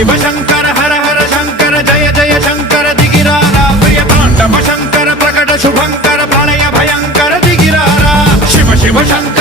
शिव शंकर हर हर शंकर जय जय शंकर दिगिरारा प्रिय तांडव शंकर प्रकट शुभंकर प्रलय भयंकर दिगिरारा शिव शिव शंकर